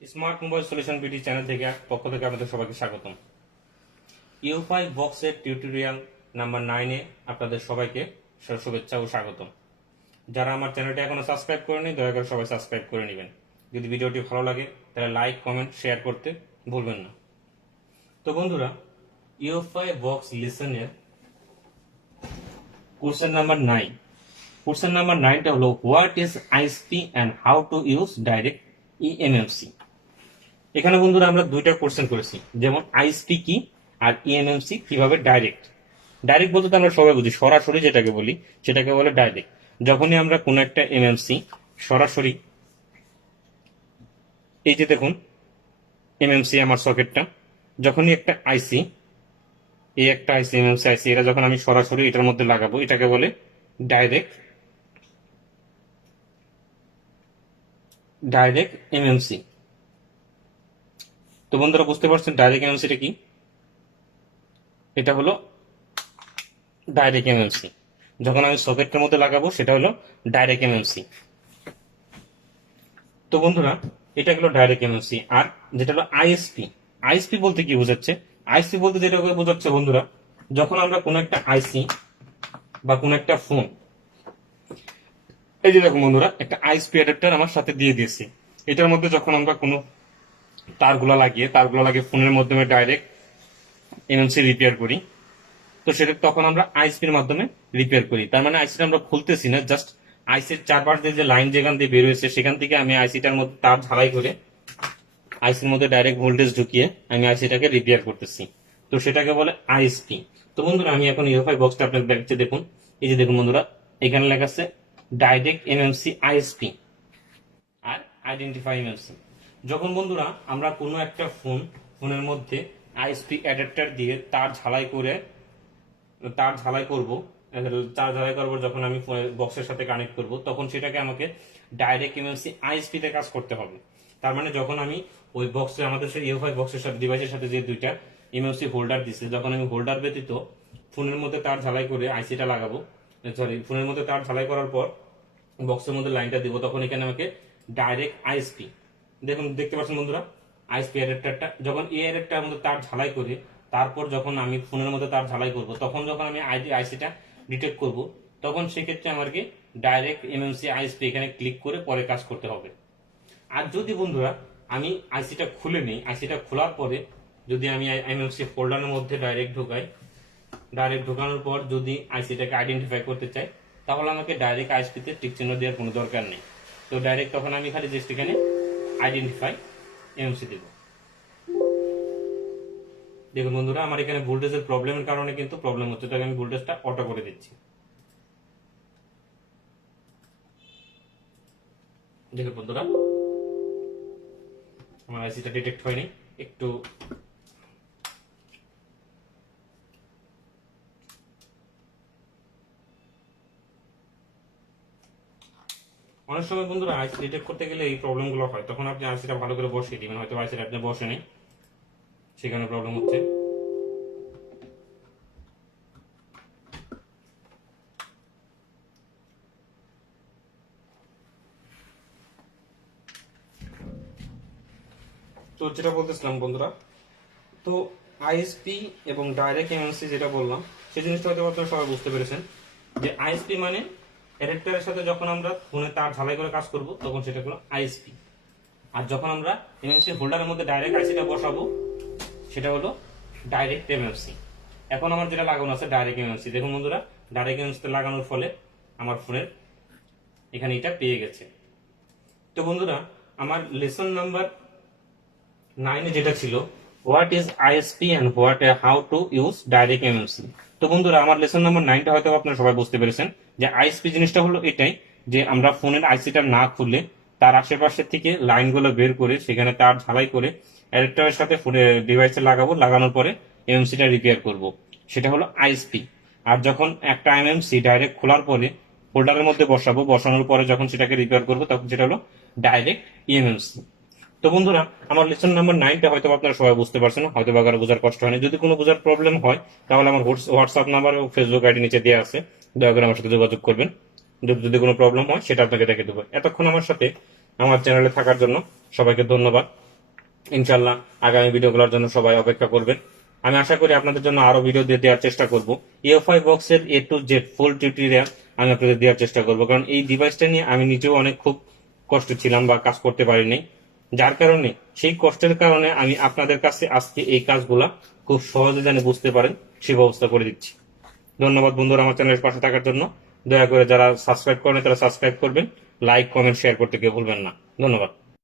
Smart mobile solution BD channel থেকে পক্ষ থেকে আপনাদের সবাইকে স্বাগতম। ইউ5 বক্সের টিউটোরিয়াল নাম্বার 9 এ আপনাদের সবাইকে শুভেচ্ছা ও স্বাগতম। যারা আমার চ্যানেলটি এখনো সাবস্ক্রাইব করেনি দয়া করে সবাই সাবস্ক্রাইব করে নেবেন। যদি ভিডিওটি ভালো লাগে তাহলে লাইক, কমেন্ট, শেয়ার করতে ভুলবেন না। তো বন্ধুরা, ইউ5 বক্স লিসনের কোশ্চেন নাম্বার 9, কোশ্চেন নাম্বার 9টা হলো what is ISP and how to use direct eMMC. এখানে বন্ধুরা আমরা দুইটা কোশ্চেন করেছি, যেমন আইএসপি কি আর ইএমএমসি কিভাবে ডাইরেক্ট। ডাইরেক্ট বলতে তো আমরা সবাই বুঝি, সরাসরি যেটাকে বলি সেটাকে বলে ডাইরেক্ট। যখনই আমরা কোনো একটা এমএমসি সরাসরি, এই যে দেখুন এমএমসি আমার সকেটটা, যখনই একটা আইসি, এই একটা আইসি এমএমসি আইসি, এটা যখন আমি সরাসরি এটার মধ্যে লাগাবো এটাকে বলে ডাইরেক্ট ডাইরেক্ট এমএমসি। তো বন্ধুরা বুঝতে পারছেন ডাইরেক্ট এমএমসিটা কি? এটা হলো ডাইরেক্ট এমএমসি। যখন আমি সকেটের মধ্যে লাগাবো সেটা হলো ডাইরেক্ট এমএমসি। তো বন্ধুরা, এটা হলো ডাইরেক্ট এমএমসি। আর যেটা হলো আইএসপি, আইএসপি বলতে কি বোঝাচ্ছে? আইএসপি বলতে যেটা বোঝাচ্ছে বন্ধুরা, যখন আমরা কোনো একটা আইসি বা কোনো একটা ফোন, এই যে দেখুন বন্ধুরা একটা আইএসপি অ্যাডাপ্টার আমার সাথে দিয়ে দিয়েছি, এটার মধ্যে যখন আমরা কোনো তারগুলো লাগিয়ে ফোনের মাধ্যমে ডাইরেক্ট এমএমসি রিপেয়ার করি, তো সেটা তখন আমরা আইসির মাধ্যমে রিপেয়ার করি। তার মানে আইসিটা আমরা খুলতেছি না, জাস্ট আইসির চারপাশ দিয়ে যে লাইন যেখান দিয়ে বের হয়েছে সেখান থেকে আমি আইসিটার মধ্যে তার ঝালাই করে আইসির মধ্যে ডাইরেক্ট ভোল্টেজ ঢুকিয়ে আমি আইসিটাকে রিপেয়ার করতেছি। তো সেটাকে বলে আইএসপি। তো বন্ধুরা, আমি এখন ইউএফআই বক্সটা আপনার দেখতে দেখুন, এই যে দেখুন বন্ধুরা, এখানে লেখা আছে ডাইরেক্ট এমএমসি আইএসপি আর আইডেন্টিফাই এমএমসি। যখন বন্ধুরা আমরা কোনো একটা ফোনের মধ্যে আইএসপি অ্যাডাপ্টার দিয়ে তার ঝালাই করব, যখন আমি বক্সের সাথে কানেক্ট করব তখন সেটাকে আমাকে ডাইরেক্ট এমএমসি আইএসপি তে কাজ করতে হবে। তার মানে যখন আমি ওই বক্সে, আমাদের সেই ইউএফআই বক্সের সাথে ডিভাইসের সাথে যে দুইটা এমএমসি হোল্ডার দিছে, যখন আমি হোল্ডার ব্যতীত ফোনের মধ্যে তার ঝালাই করে আইসিটা লাগাবো, ফোনের মধ্যে তার ঝালাই করার পর বক্সের মধ্যে লাইনটা দিব, তখন এখানে আমাকে ডাইরেক্ট আইএসপি, দেখুন দেখতে পাচ্ছেন বন্ধুরা, আইএসপি অ্যাডাপ্টারটা যখন এই অ্যাডাপ্টারের মধ্যে তার ঝালাই করে তারপর যখন আমি ফোনের মধ্যে তার ঝালাই করব, তখন যখন আমি আইসিটা ডিটেক্ট করব, তখন সেক্ষেত্রে আমাকে ডাইরেক্ট এমএমসি আইএসপি এখানে ক্লিক করে পরে কাজ করতে হবে। আর যদি বন্ধুরা আমি আইসিটা খুলে নিই, আইসিটা খোলার পরে যদি আমি এমএমসি ফোল্ডারের মধ্যে ডাইরেক্ট ঢোকানোর পর যদি আইসিটাকে আইডেন্টিফাই করতে চাই, তাহলে আমাকে ডাইরেক্ট আইএসপিতে টিক চিহ্ন দেওয়ার কোনো দরকার নেই। তো ডাইরেক্ট তখন আমি খালি জাস্ট এখানে আইডেন্টিফাই এমএমসি দেব। দেখুন বন্ধুরা, আমার এখানে ভোল্টেজের প্রবলেমের কারণে কিন্তু প্রবলেম হচ্ছে, তাই আমি ভোল্টেজটা অটো করে দিচ্ছি। দেখুন বন্ধুরা, আমার আইসিটা ডিটেক্ট হয়নি, একটু অনেক সময় বন্ধুরা আইসি ডিটেক্ট করতে গেলে এই প্রবলেমগুলো হয়, তখন আপনি আইসিটা ভালো করে বসিয়ে দিবেন, হয়তো আইসিটা আপনি বসে নেই, সেখানে প্রবলেম হচ্ছে। তো যেটা বলতেছিলাম বন্ধুরা, তো আইএসপি এবং ডাইরেক্ট এমএমসি যেটা বললাম, সেই জিনিসটা হয়তো আপনারা সবাই বুঝতে পেরেছেন যে আইএসপি মানে অ্যাডাপ্টারের সাথে যখন আমরা ফোনে তার ঝালাই করে কাজ করব তখন সেটা হলো আইএসপি। আর যখন আমরা এমএমসি হোল্ডারের মধ্যে ডাইরেক্ট আইসিটা বসাবো সেটা হলো ডাইরেক্ট এমএমসি। এখন আমার যেটা লাগানো আছে ডাইরেক্ট এমএমসি, দেখুন বন্ধুরা, ডাইরেক্ট এমএমসি লাগানোর ফলে আমার ফোনের এখানে এটা পেয়ে গেছে। তো বন্ধুরা, আমার লেসন নাম্বার 9 যেটা ছিল what is ISP and how to use direct MMC. তো বন্ধুরা, আমার লেসন নাম্বার 9টা হয়তো আপনারা সবাই বুঝতে পেরেছেন যে আইএসপি জিনিসটা হলো এটাই, যে আমরা ফোনের আইসিটা না খুলে তার আশেপাশে থেকে লাইনগুলো বের করে সেখানে তার ঝালাই করে অ্যাডাপ্টারের সাথে ডিভাইসে লাগানোর পরে এমএমসিটা রিপেয়ার করব, সেটা হলো আইএসপি। আর যখন একটা এমএমসি ডাইরেক্ট খোলার পরে ফোল্ডারের মধ্যে বসানোর পরে যখন সেটাকে রিপেয়ার করবো তখন সেটা হলো ডাইরেক্ট ইএমএমসি। তো বন্ধুরা, আমার লেসন নাম্বার 9টা হয়তো আপনারা সবাই বুঝতে পারছেন, হয়তো বা কারো বোঝার কষ্ট হয়নি। যদি কোনো বোঝার প্রবলেম হয় তাহলে আমার হোয়াটসঅ্যাপ নাম্বার ও ফেসবুক আইডি নিচে দেওয়া আছে, দয়া করে আমার সাথে যোগাযোগ করবেন। যদি কোনো প্রবলেম হয় সেটা আপনাকে দেখে দেবো। এতক্ষণ আমার সাথে আমার চ্যানেলে থাকার জন্য সবাইকে ধন্যবাদ। ইনশাল্লাহ আগামী ভিডিওগুলোর জন্য সবাই অপেক্ষা করবেন। আমি আশা করি আপনাদের জন্য আরো ভিডিও দিয়ে দেওয়ার চেষ্টা করব। ইউএফআই বক্সের এ টু জেড ফুল টিউটোরিয়াল আমি আপনাদের দেওয়ার চেষ্টা করব, কারণ এই ডিভাইসটা নিয়ে আমি নিজেও অনেক খুব কষ্ট ছিলাম বা কাজ করতে পারিনি, যার কারণে সেই কষ্টের কারণে আমি আপনাদের কাছে আজকে এই কাজগুলা খুব সহজে যেন বুঝতে পারেন সে ব্যবস্থা করে দিচ্ছি। ধন্যবাদ বন্ধুরা আমার চ্যানেলের পাশে থাকার জন্য। দয়া করে যারা সাবস্ক্রাইব করেন তারা সাবস্ক্রাইব করবেন, লাইক কমেন্ট শেয়ার করতে কেউ ভুলবেন না। ধন্যবাদ।